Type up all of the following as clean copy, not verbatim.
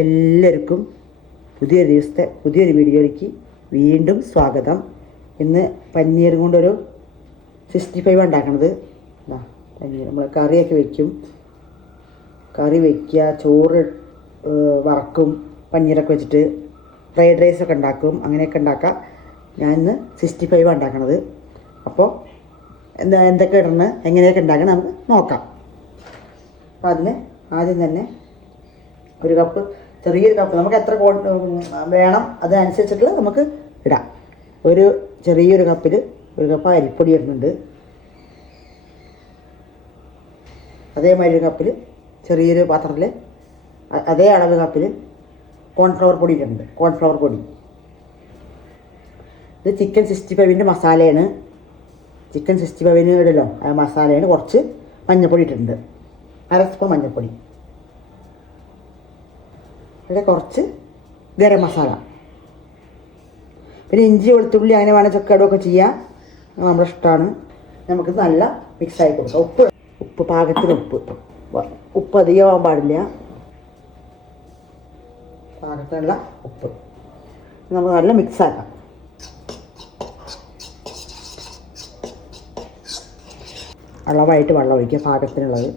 എല്ലാവർക്കും പുതിയൊരു ദിവസത്തെ പുതിയൊരു വീഡിയോയിലേക്ക് വീണ്ടും സ്വാഗതം. ഇന്ന് പനീർ കൊണ്ടൊരു 65 ഉണ്ടാക്കണത്. പനീർ നമ്മൾ കറിയൊക്കെ വയ്ക്കും, കറി വയ്ക്കുക, ചോറ് വറക്കും, പനീരൊക്കെ വെച്ചിട്ട് ഫ്രൈഡ് റൈസൊക്കെ ഉണ്ടാക്കും, അങ്ങനെയൊക്കെ ഉണ്ടാക്കാം. ഞാൻ ഇന്ന് 65 ഉണ്ടാക്കണത്. അപ്പോൾ എന്തൊക്കെ ഇടണം, എങ്ങനെയൊക്കെ ഉണ്ടാക്കണം നമുക്ക് നോക്കാം. അപ്പോൾ അതിന് ആദ്യം തന്നെ ഒരു കപ്പ്, ചെറിയൊരു കപ്പ്, നമുക്ക് എത്ര വേണം അതനുസരിച്ചിട്ട് നമുക്ക് ഇടാം. ഒരു ചെറിയൊരു കപ്പിൽ ഒരു കപ്പ് അരിപ്പൊടി ഇടുന്നുണ്ട്. അതേമാതിരി ഒരു കപ്പിൽ ചെറിയൊരു പാത്രത്തിൽ അതേ അളവ് കപ്പിൽ കോൺഫ്ലവർ പൊടി ഇടുന്നുണ്ട്. കോൺഫ്ലവർ പൊടി ഇത് ചിക്കൻ 65ൻ്റെ മസാലയാണ്. ചിക്കൻ 65 ഇടല്ലോ ആ മസാലയാണ്. കുറച്ച് മഞ്ഞൾപ്പൊടി ഇട്ടിട്ടുണ്ട്, 1/2 സ്പൂൺ മഞ്ഞൾപ്പൊടി. ഇവിടെ കുറച്ച് ഗരം മസാല, പിന്നെ ഇഞ്ചി വെളുത്തുള്ളി അങ്ങനെ വേണമെങ്കിൽ ചക്കടുമൊക്കെ ചെയ്യാം, നമ്മുടെ ഇഷ്ടമാണ്. നമുക്ക് നല്ല മിക്സായി കൊടുക്കാം. ഉപ്പ് പാകത്തിന് ഉപ്പ് അധികമാകാൻ പാടില്ല, പാകത്തിനുള്ള ഉപ്പ്. നമുക്ക് നല്ല മിക്സാക്കാം. അളവായിട്ട് വെള്ളം ഒഴിക്കുക, പാകത്തിനുള്ളത്.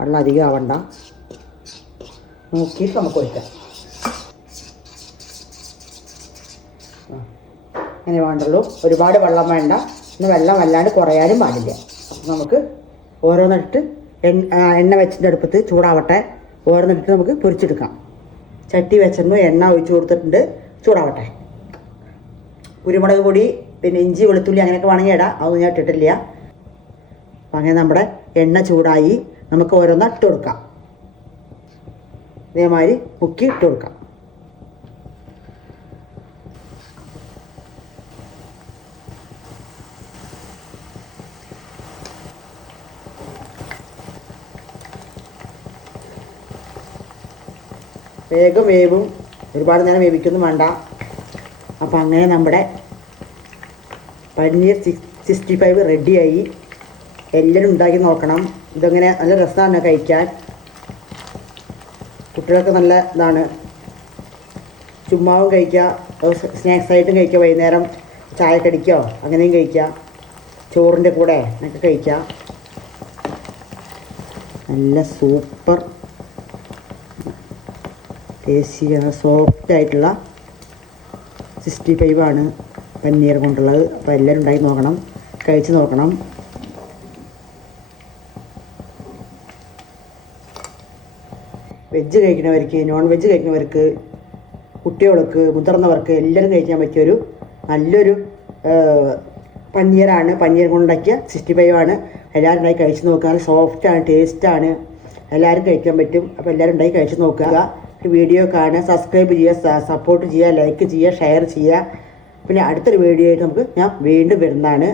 വെള്ളം അധികം ആവണ്ട, നോക്കിയിട്ട് നമുക്ക് ഒഴിക്കാം. അങ്ങനെ വേണ്ടുള്ളൂ, ഒരുപാട് വെള്ളം വേണ്ട. പിന്നെ വെള്ളം വല്ലാണ്ട് കുറയാനും പാടില്ല. അപ്പം നമുക്ക് ഓരോന്നിട്ട് എണ്ണ വെച്ചിട്ട് അടുപ്പത്ത് ചൂടാവട്ടെ. ഓരോന്നിട്ട് നമുക്ക് പൊരിച്ചെടുക്കാം. ചട്ടി വെച്ചിരുന്നു, എണ്ണ ഒഴിച്ച് കൊടുത്തിട്ടുണ്ട്, ചൂടാവട്ടെ. കുരുമുളക് പൊടി, പിന്നെ ഇഞ്ചി വെളുത്തുള്ളി അങ്ങനെയൊക്കെ വേണമെങ്കിൽ ഇടാം, അതൊന്നും ഞാൻ ഇട്ടിട്ടില്ല. അപ്പം അങ്ങനെ നമ്മുടെ എണ്ണ ചൂടായി, നമുക്ക് ഓരോന്ന് ഇട്ട് കൊടുക്കാം. ഇതേമാതിരി മുക്കി ഇട്ട് കൊടുക്കാം. വേഗം വേവും, ഒരുപാട് നേരം വേവിക്കൊന്നും വേണ്ട. അപ്പം അങ്ങനെ നമ്മുടെ പനീർ 65 റെഡിയായി. എല്ലാവരും ഉണ്ടാക്കി നോക്കണം. ഇതങ്ങനെ നല്ല രസമാണ് കഴിക്കാൻ. കുട്ടികൾക്ക് നല്ല ഇതാണ്, ചുമ്മാവും കഴിക്കുക, സ്നാക്സായിട്ടും കഴിക്കുക, വൈകുന്നേരം ചായക്കടിക്കോ അങ്ങനെയും കഴിക്കുക, ചോറിൻ്റെ കൂടെ ഒക്കെ കഴിക്കുക. നല്ല സൂപ്പർ ടേസ്റ്റിയാണ്, സോഫ്റ്റായിട്ടുള്ള 65 ആണ് പനീർ കൊണ്ടുള്ളത്. അപ്പോൾ എല്ലാവരും ഉണ്ടാക്കി നോക്കണം, കഴിച്ച് നോക്കണം. വെജ് കഴിക്കുന്നവർക്ക്, നോൺ വെജ് കഴിക്കുന്നവർക്ക്, കുട്ടികൾക്ക്, മുതിർന്നവർക്ക് എല്ലാവരും കഴിക്കാൻ പറ്റിയൊരു നല്ലൊരു പനീറാണ്. പനീർ കൊണ്ടുണ്ടാക്കിയ 65 ആണ്. എല്ലാവരും ഉണ്ടാക്കി കഴിച്ച് നോക്കുക. സോഫ്റ്റാണ്, ടേസ്റ്റാണ്, എല്ലാവരും കഴിക്കാൻ പറ്റും. അപ്പോൾ എല്ലാവരും ഉണ്ടാക്കി കഴിച്ച് നോക്കുക. വീഡിയോ കാണുക, സബ്സ്ക്രൈബ് ചെയ്യുക, സപ്പോർട്ട് ചെയ്യുക, ലൈക്ക് ചെയ്യുക, ഷെയർ ചെയ്യുക. പിന്നെ അടുത്തൊരു വീഡിയോ ആയിട്ട് ഞാൻ വീണ്ടും വരുന്നതാണ്.